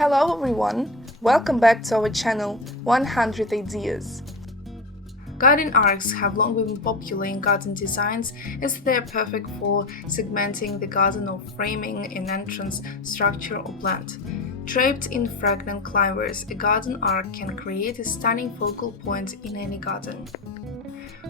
Hello everyone, welcome back to our channel 100 Ideas. Garden arcs have long been popular in garden designs as they are perfect for segmenting the garden or framing an entrance, structure or plant. Draped in fragrant climbers, a garden arc can create a stunning focal point in any garden.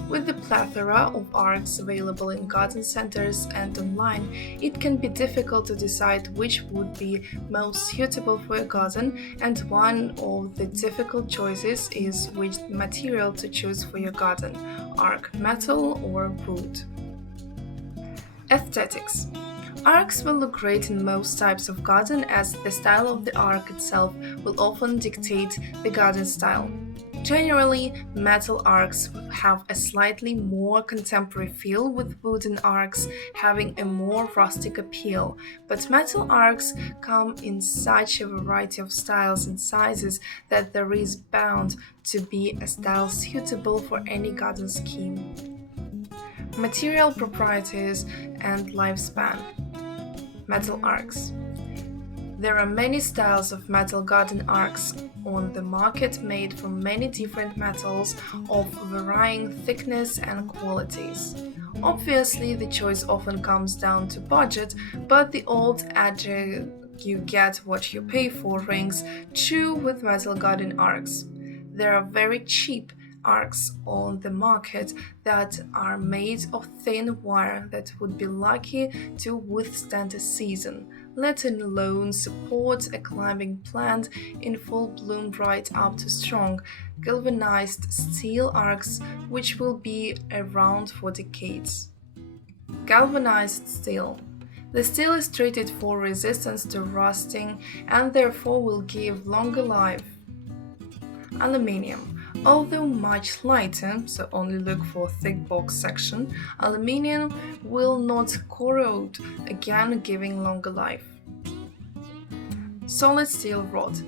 With the plethora of arcs available in garden centers and online, it can be difficult to decide which would be most suitable for your garden, and one of the difficult choices is which material to choose for your garden: arc, metal or wood. Aesthetics. Arcs will look great in most types of garden as the style of the arc itself will often dictate the garden style. Generally, metal arcs have a slightly more contemporary feel, with wooden arcs having a more rustic appeal, but metal arcs come in such a variety of styles and sizes that there is bound to be a style suitable for any garden scheme. Material properties and lifespan. Metal arcs. There are many styles of metal garden arcs on the market made from many different metals of varying thickness and qualities. Obviously, the choice often comes down to budget, but the old adage "you get what you pay for" rings true with metal garden arcs. There are very cheap arcs on the market that are made of thin wire that would be lucky to withstand a season, let alone support a climbing plant in full bloom right up to strong, galvanized steel arcs which will be around for decades. Galvanized steel. The steel is treated for resistance to rusting and therefore will give longer life. Aluminium. Although much lighter, so only look for thick box section, aluminium will not corrode, again giving longer life. Solid steel rod.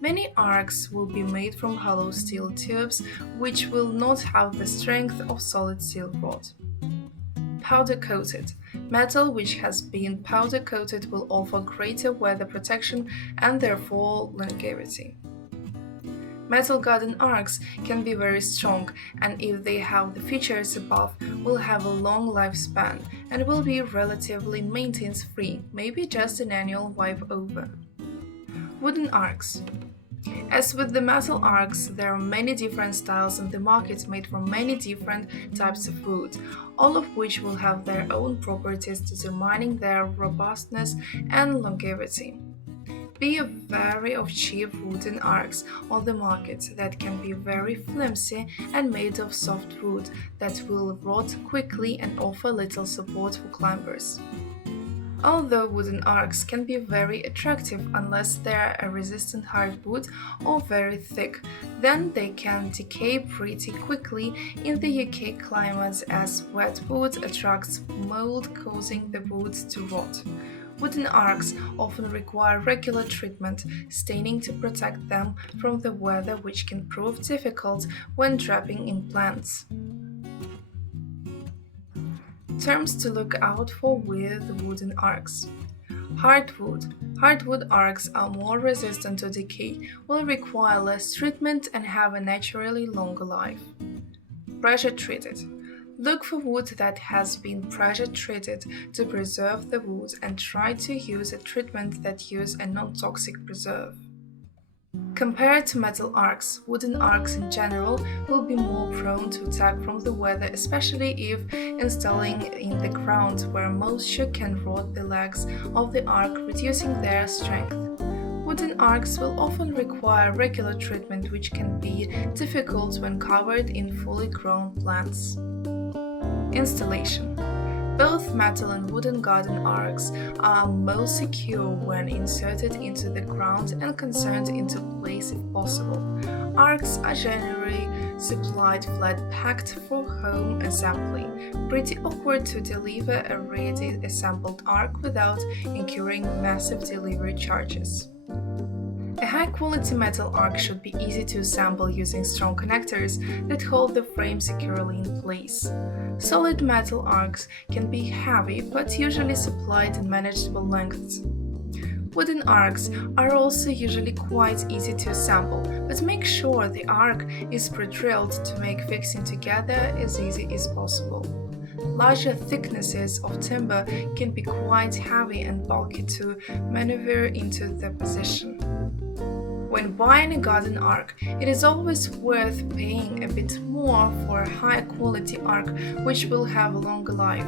Many arcs will be made from hollow steel tubes, which will not have the strength of solid steel rod. Powder coated. Metal which has been powder coated will offer greater weather protection and therefore longevity. Metal garden arcs can be very strong, and if they have the features above, will have a long lifespan and will be relatively maintenance-free, maybe just an annual wipe over. Wooden arcs. As with the metal arcs, there are many different styles in the market made from many different types of wood, all of which will have their own properties determining their robustness and longevity. Be wary of cheap wooden arcs on the market that can be very flimsy and made of soft wood that will rot quickly and offer little support for climbers. Although wooden arcs can be very attractive unless they are a resistant hardwood or very thick, then they can decay pretty quickly in the UK climate as wet wood attracts mold, causing the wood to rot. Wooden arcs often require regular treatment, staining to protect them from the weather, which can prove difficult when draping in plants. Terms to look out for with wooden arcs. Hardwood. Hardwood arcs are more resistant to decay, will require less treatment and have a naturally longer life. Pressure treated. Look for wood that has been pressure treated to preserve the wood and try to use a treatment that uses a non-toxic preserve. Compared to metal arcs, wooden arcs in general will be more prone to attack from the weather, especially if installing in the ground where moisture can rot the legs of the arc, reducing their strength. Wooden arcs will often require regular treatment, which can be difficult when covered in fully grown plants. Installation. Both metal and wooden garden arcs are most secure when inserted into the ground and concerned into place if possible. Arcs are generally supplied flat packed for home assembly. Pretty awkward to deliver a ready assembled arc without incurring massive delivery charges. A high-quality metal arc should be easy to assemble using strong connectors that hold the frame securely in place. Solid metal arcs can be heavy but usually supplied in manageable lengths. Wooden arcs are also usually quite easy to assemble, but make sure the arc is pre-drilled to make fixing together as easy as possible. Larger thicknesses of timber can be quite heavy and bulky to maneuver into the position. When buying a garden arc, it is always worth paying a bit more for a high-quality arc which will have a longer life.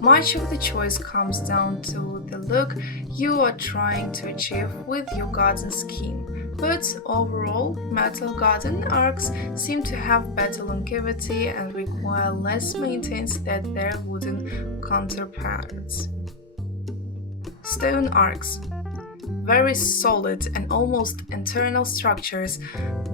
Much of the choice comes down to the look you are trying to achieve with your garden scheme, but overall, metal garden arcs seem to have better longevity and require less maintenance than their wooden counterparts. Stone arcs. Very solid and almost eternal structures,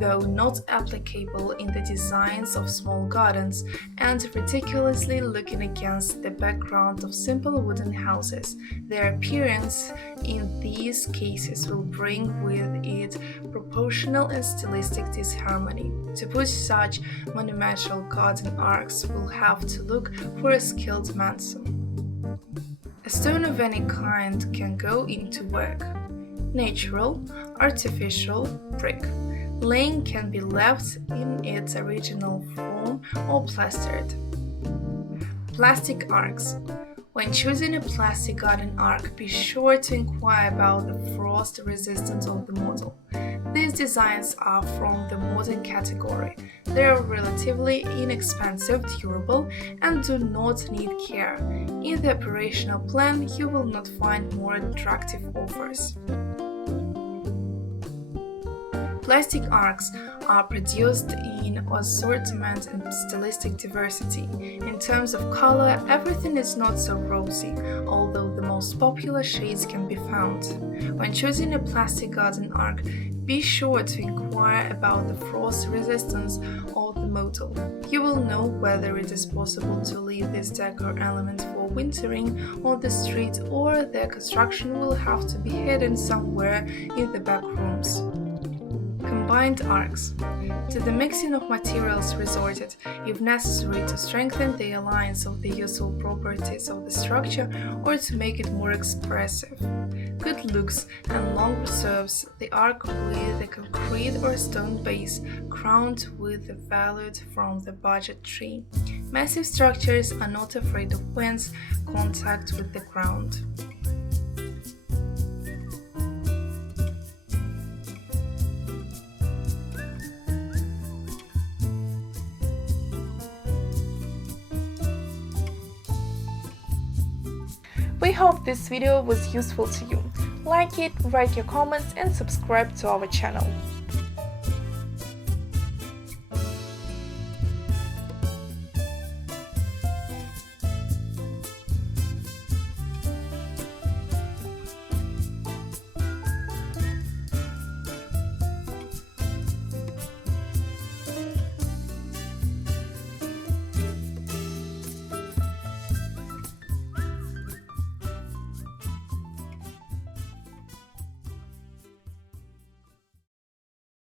though not applicable in the designs of small gardens, and ridiculously looking against the background of simple wooden houses. Their appearance in these cases will bring with it proportional and stylistic disharmony. To put such monumental garden arcs, we'll have to look for a skilled mason. A stone of any kind can go into work. Natural, artificial, brick. Laying can be left in its original form or plastered. Plastic arcs. When choosing a plastic garden arc, be sure to inquire about the frost resistance of the model. These designs are from the modern category. They are relatively inexpensive, durable, and do not need care. In the operational plan, you will not find more attractive offers. Plastic arcs are produced in assortment and stylistic diversity. In terms of color, everything is not so rosy, although the most popular shades can be found. When choosing a plastic garden arc, be sure to inquire about the frost resistance of the model. You will know whether it is possible to leave this decor element for wintering on the street or their construction will have to be hidden somewhere in the back rooms. Combined arcs. To the mixing of materials resorted, if necessary to strengthen the alliance of the useful properties of the structure or to make it more expressive. Good looks and long preserves the arc with a concrete or stone base crowned with the valute from the budget tree. Massive structures are not afraid of wind's contact with the ground. We hope this video was useful to you. Like it, write your comments and subscribe to our channel.